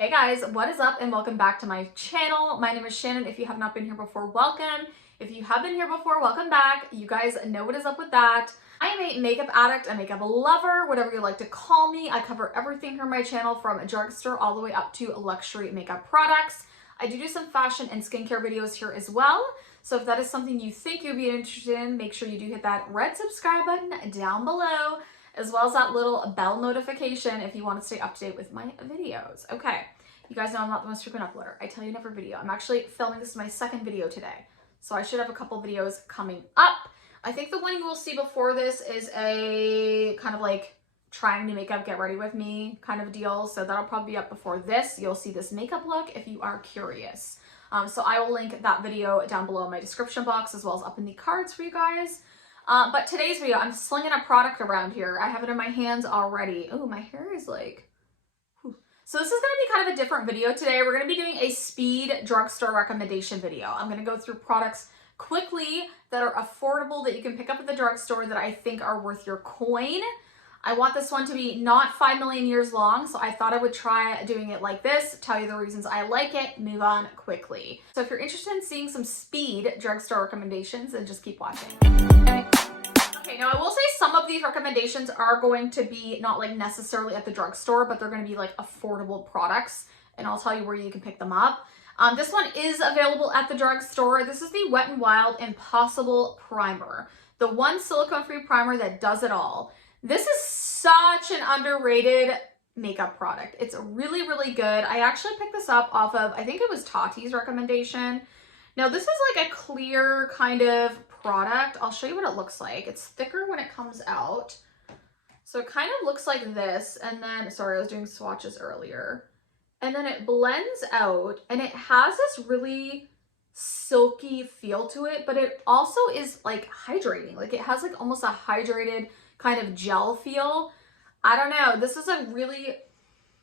Hey guys, what is up and welcome back to my channel. My name is Shannon. If you have not been here before, welcome. If you have been here before, welcome back. You guys know what is up with that. I am a makeup addict, a makeup lover, whatever you like to call me. I cover everything here on my channel from a drugstore all the way up to luxury makeup products. I do some fashion and skincare videos here as well. So if that is something you think you'd be interested in, make sure you do hit that red subscribe button down below, as well as that little bell notification if you want to stay up to date with my videos. Okay, you guys know I'm not the most frequent uploader. I tell you in every video. I'm actually filming this as my second video today, so I should have a couple videos coming up. I think the one you will see before this is a kind of like trying new makeup, get ready with me kind of deal, so that'll probably be up before this. You'll see this makeup look if you are curious. So I will link that video down below in my description box as well as up in the cards for you guys. But today's video, I'm slinging a product around here. I have it in my hands already. Oh, my hair is like... whew. So this is going to be kind of a different video today. We're going to be doing a speed drugstore recommendation video. I'm going to go through products quickly that are affordable that you can pick up at the drugstore that I think are worth your coin. I want this one to be not 5 million years long, so I thought I would try doing it like this, tell you the reasons I like it, move on quickly. So if you're interested in seeing some speed drugstore recommendations, then just keep watching. Okay, now I will say some of these recommendations are going to be not like necessarily at the drugstore, but they're going to be like affordable products, and I'll tell you where you can pick them up. This one is available at the drugstore. This is the Wet n Wild Impossible Primer, the one silicone-free primer that does it all. This is such an underrated makeup product. It's really, really good. I actually picked this up off of, I think it was Tati's recommendation. Now this is like a clear kind of product. I'll show you what it looks like. It's thicker when it comes out. So it kind of looks like this. And then, sorry, I was doing swatches earlier. And then it blends out and it has this really silky feel to it, but it also is like hydrating. Like it has like almost a hydrated kind of gel feel. I don't know. This is a really,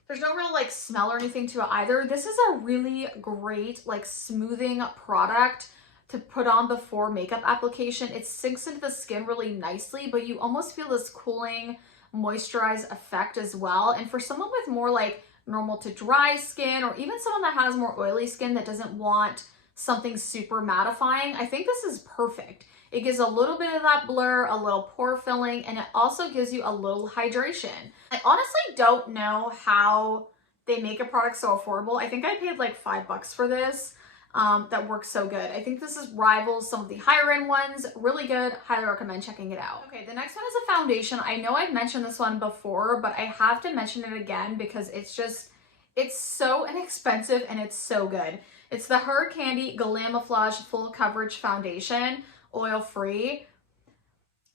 there's no real like smell or anything to it either. This is a really great like smoothing product to put on before makeup application. It sinks into the skin really nicely, but you almost feel this cooling, moisturized effect as well. And for someone with more like normal to dry skin, or even someone that has more oily skin that doesn't want something super mattifying, I think this is perfect. It gives a little bit of that blur, a little pore filling, and it also gives you a little hydration. I honestly don't know how they make a product so affordable. I think I paid like $5 for this. That works so good. I think this is rivals some of the higher end ones. Really good. Highly recommend checking it out. Okay, the next one is a foundation. I know I've mentioned this one before, but I have to mention it again because it's so inexpensive and it's so good. It's the Her Candy Glamoflage Full Coverage Foundation, oil-free.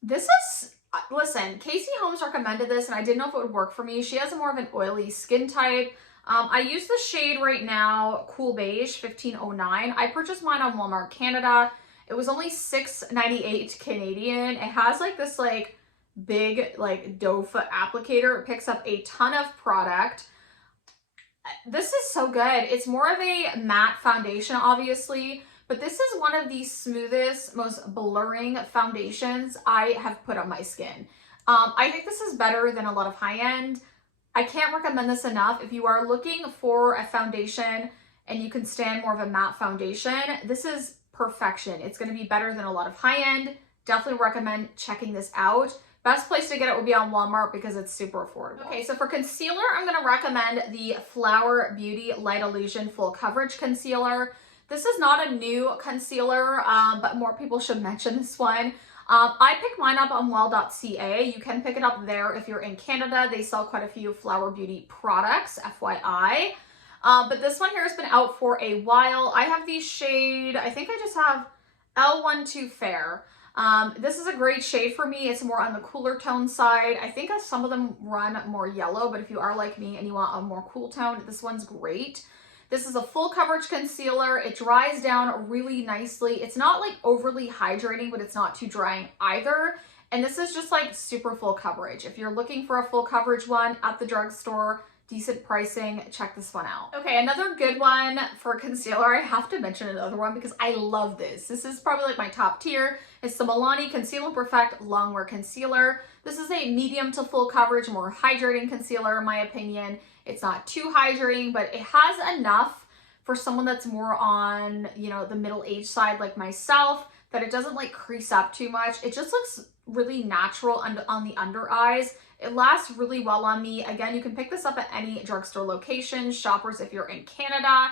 This is, listen, Casey Holmes recommended this and I didn't know if it would work for me. She has more of an oily skin type. I use the shade right now, Cool Beige 1509. I purchased mine on Walmart Canada. It was only $6.98 Canadian. It has like this like big like doe foot applicator. It picks up a ton of product. This is so good. It's more of a matte foundation, obviously, but this is one of the smoothest, most blurring foundations I have put on my skin. I think this is better than a lot of high-end. I can't recommend this enough. If you are looking for a foundation and you can stand more of a matte foundation, this is perfection. It's going to be better than a lot of high-end. Definitely recommend checking this out. Best place to get it will be on Walmart because it's super affordable. Okay, so for concealer, I'm going to recommend the Flower Beauty Light Illusion Full Coverage Concealer. This is not a new concealer, but more people should mention this one. I picked mine up on well.ca. You can pick it up there if you're in Canada. They sell quite a few Flower Beauty products, FYI. But this one here has been out for a while. I have the shade, I think I just have L12 Fair. This is a great shade for me. It's more on the cooler tone side. I think some of them run more yellow, but if you are like me and you want a more cool tone, this one's great. This is a full coverage concealer. It dries down really nicely. It's not like overly hydrating, but it's not too drying either. And this is just like super full coverage. If you're looking for a full coverage one at the drugstore, decent pricing, check this one out. Okay, another good one for concealer. I have to mention another one because I love this. This is probably like my top tier. It's the Milani Conceal and Perfect Longwear Concealer. This is a medium to full coverage, more hydrating concealer in my opinion. It's not too hydrating, but it has enough for someone that's more on, you know, the middle-aged side like myself, that it doesn't like crease up too much. It just looks really natural on the under eyes. It lasts really well on me. Again, you can pick this up at any drugstore location, Shoppers if you're in Canada,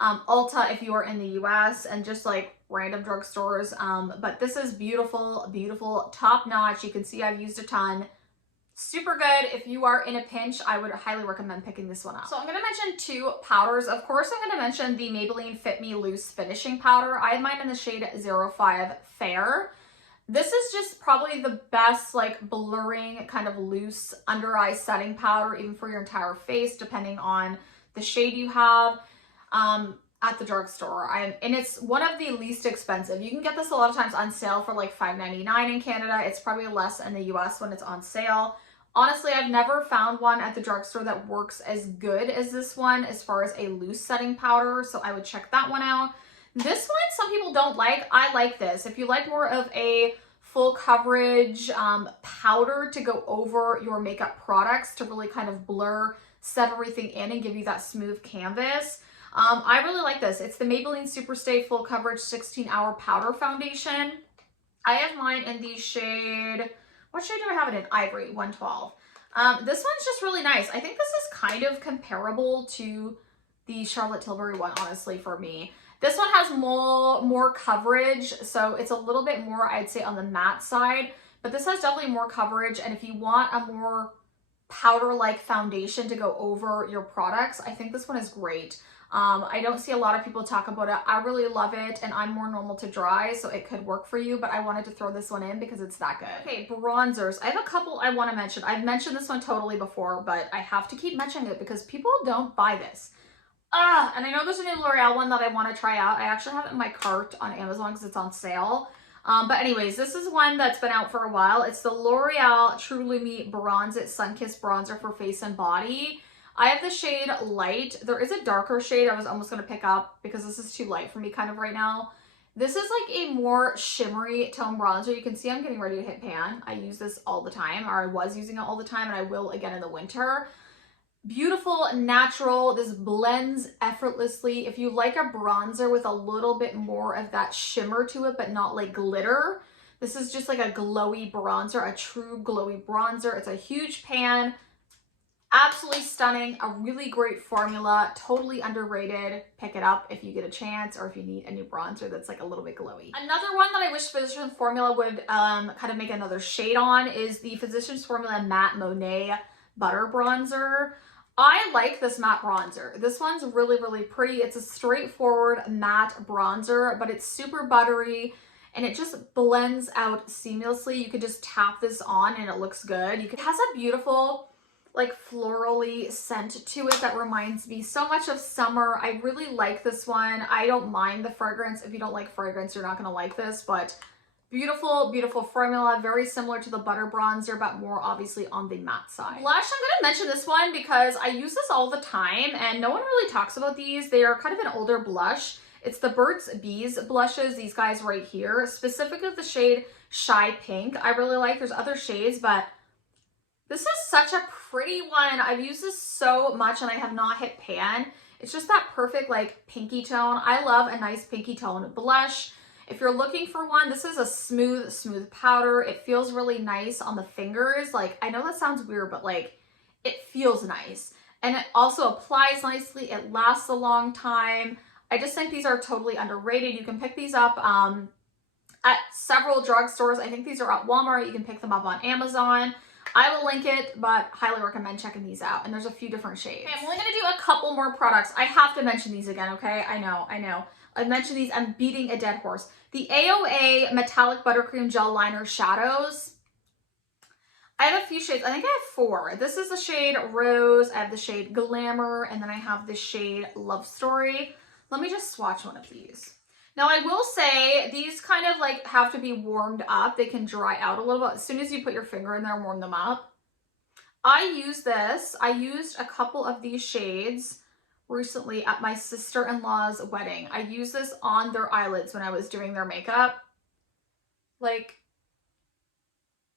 Ulta if you are in the US, and just like random drugstores. But this is beautiful, beautiful, top notch. You can see I've used a ton. Super good. If you are in a pinch, I would highly recommend picking this one up. So I'm going to mention two powders. Of course, I'm going to mention the Maybelline Fit Me Loose Finishing Powder. I have mine in the shade 05 Fair. This is just probably the best like blurring kind of loose under eye setting powder, even for your entire face, depending on the shade you have at the drugstore. And it's one of the least expensive. You can get this a lot of times on sale for like $5.99 in Canada. It's probably less in the US when it's on sale. Honestly, I've never found one at the drugstore that works as good as this one as far as a loose setting powder, so I would check that one out. This one, some people don't like. I like this. If you like more of a full coverage powder to go over your makeup products to really kind of blur, set everything in and give you that smooth canvas, I really like this. It's the Maybelline Superstay Full Coverage 16-Hour Powder Foundation. I have mine in the shade... What shade do I have it in? Ivory, 112. This one's just really nice. I think this is kind of comparable to the Charlotte Tilbury one, honestly, for me. This one has more coverage, so it's a little bit more, I'd say, on the matte side, but this has definitely more coverage, and if you want a more powder-like foundation to go over your products, I think this one is great. I don't see a lot of people talk about it. I really love it, and I'm more normal to dry, so it could work for you, but I wanted to throw this one in because it's that good. Okay, bronzers. I have a couple I want to mention. I've mentioned this one totally before, but I have to keep mentioning it because people don't buy this. And I know there's a new L'Oreal one that I want to try out. I actually have it in my cart on Amazon because it's on sale. But anyways, this is one that's been out for a while. It's the L'Oreal True Lumi Bronze It Sunkissed Bronzer for face and body. I have the shade Light. There is a darker shade I was almost going to pick up because this is too light for me kind of right now. This is like a more shimmery tone bronzer. You can see I'm getting ready to hit pan. I use this all the time, or I was using it all the time, and I will again in the winter. Beautiful, natural. This blends effortlessly. If you like a bronzer with a little bit more of that shimmer to it, but not like glitter, this is just like a glowy bronzer, a true glowy bronzer. It's a huge pan. Absolutely stunning, a really great formula, totally underrated. Pick it up if you get a chance or if you need a new bronzer that's like a little bit glowy. Another one that I wish Physicians Formula would kind of make another shade on is the Physicians Formula Matte Monet Butter Bronzer. I like this matte bronzer. This one's really, really pretty. It's a straightforward matte bronzer, but it's super buttery and it just blends out seamlessly. You could just tap this on and it looks good. It has a beautiful like florally scent to it that reminds me so much of summer. I really like this one. I don't mind the fragrance. If you don't like fragrance, you're not gonna like this, but beautiful, beautiful formula. Very similar to the butter bronzer, but more obviously on the matte side. Blush, I'm gonna mention this one because I use this all the time and no one really talks about these. They are kind of an older blush. It's the Burt's Bees blushes, these guys right here, specifically the shade Shy Pink. I really like, there's other shades, but this is such a pretty one. I've used this so much and I have not hit pan. It's just that perfect like pinky tone. I love a nice pinky tone blush. If you're looking for one, this is a smooth, smooth powder. It feels really nice on the fingers. Like, I know that sounds weird, but like, it feels nice. And it also applies nicely. It lasts a long time. I just think these are totally underrated. You can pick these up at several drugstores. I think these are at Walmart. You can pick them up on Amazon. I will link it, but highly recommend checking these out. And there's a few different shades. Okay, I'm only gonna do a couple more products. I have to mention these again, okay? I know. I mentioned these, I'm beating a dead horse. The AOA Metallic Buttercream Gel Liner Shadows. I have a few shades. I think I have 4. This is the shade Rose, I have the shade Glamour, and then I have the shade Love Story. Let me just swatch one of these. Now, I will say these kind of like have to be warmed up. They can dry out a little bit. As soon as you put your finger in there and warm them up. I use this. I used a couple of these shades recently at my sister-in-law's wedding. I used this on their eyelids when I was doing their makeup. Like,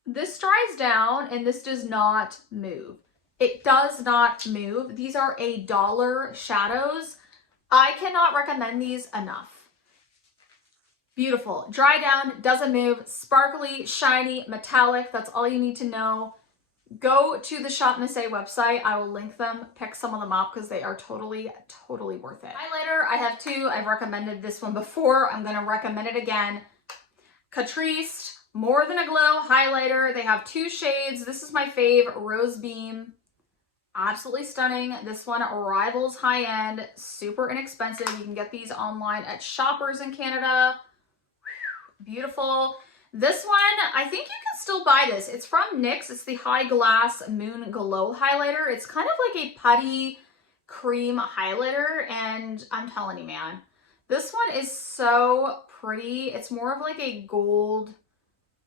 this dries down and this does not move. It does not move. These are $1 shadows. I cannot recommend these enough. Beautiful. Dry down, doesn't move, sparkly, shiny, metallic. That's all you need to know. Go to the Shop Miss A website. I will link them. Pick some of them up because they are totally, totally worth it. Highlighter, I have two. I've recommended this one before. I'm going to recommend it again. Catrice More Than a Glow highlighter. They have two shades. This is my fave, Rose Beam. Absolutely stunning. This one rivals high-end, super inexpensive. You can get these online at Shoppers in Canada. Beautiful. This one, I think you can still buy this. It's from NYX. It's the High Glass Moon Glow highlighter. It's kind of like a putty cream highlighter, and I'm telling you, man, this one is so pretty. It's more of like a gold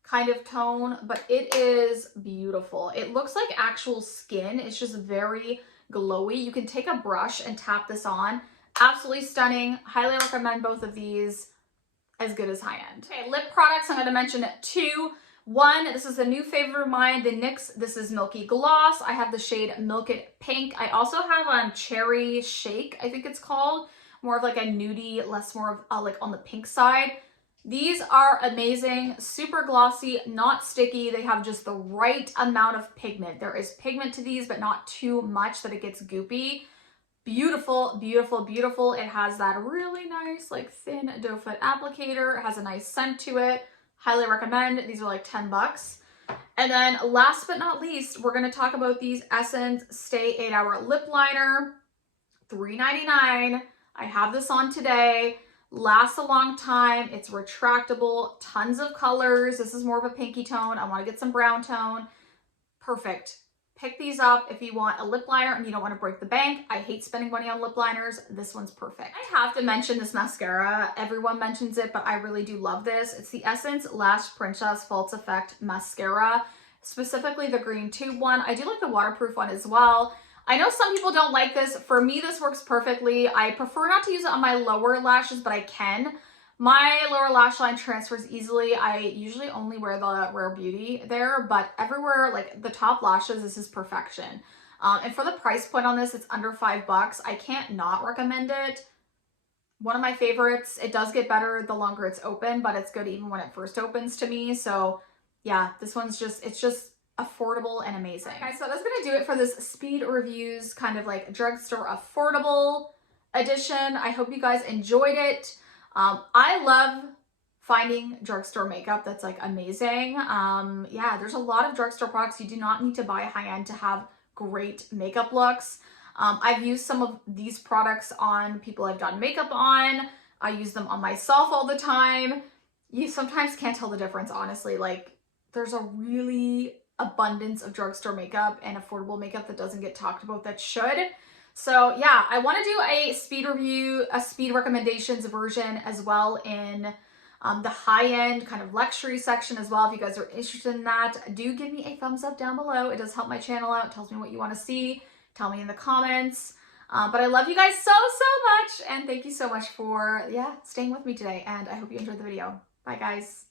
kind of tone, but it is beautiful. It looks like actual skin. It's just very glowy. You can take a brush and tap this on. Absolutely stunning. Highly recommend both of these. As good as high-end. Okay, lip products, I'm going to mention two. One, this is a new favorite of mine, the NYX. This is Milky Gloss. I have the shade Milk It Pink. I also have Cherry Shake, I think it's called. More of like a nudie, less more of like on the pink side. These are amazing, super glossy, not sticky. They have just the right amount of pigment. There is pigment to these, but not too much that it gets goopy. Beautiful, beautiful, beautiful. It has that really nice, like thin doe foot applicator. It has a nice scent to it. Highly recommend. These are like 10 bucks. And then last but not least, we're going to talk about these Essence Stay 8-Hour Lip Liner. $3.99. I have this on today. Lasts a long time. It's retractable. Tons of colors. This is more of a pinky tone. I want to get some brown tone. Perfect. Pick these up if you want a lip liner and you don't want to break the bank. I hate spending money on lip liners. This one's perfect. I have to mention this mascara. Everyone mentions it, but I really do love this. It's the Essence Lash Princess False Effect Mascara, specifically the green tube one. I do like the waterproof one as well. I know some people don't like this. For me, this works perfectly. I prefer not to use it on my lower lashes, but I can. My lower lash line transfers easily. I usually only wear the Rare Beauty there, but everywhere, like the top lashes, this is perfection. And for the price point on this, it's under $5. I can't not recommend it. One of my favorites. It does get better the longer it's open, but it's good even when it first opens to me. So yeah, this one's just, it's just affordable and amazing. Okay, so that's gonna do it for this speed reviews, kind of like drugstore affordable edition. I hope you guys enjoyed it. I love finding drugstore makeup that's like amazing. Yeah, there's a lot of drugstore products. You do not need to buy high-end to have great makeup looks. I've used some of these products on people I've done makeup on. I use them on myself all the time. You sometimes can't tell the difference, honestly. Like, there's a really abundance of drugstore makeup and affordable makeup that doesn't get talked about that should. So yeah, I want to do a speed review, a speed recommendations version as well in the high-end kind of luxury section as well. If you guys are interested in that, do give me a thumbs up down below. It does help my channel out. It tells me what you want to see. Tell me in the comments. But I love you guys so, so much. And thank you so much for, staying with me today. And I hope you enjoyed the video. Bye, guys.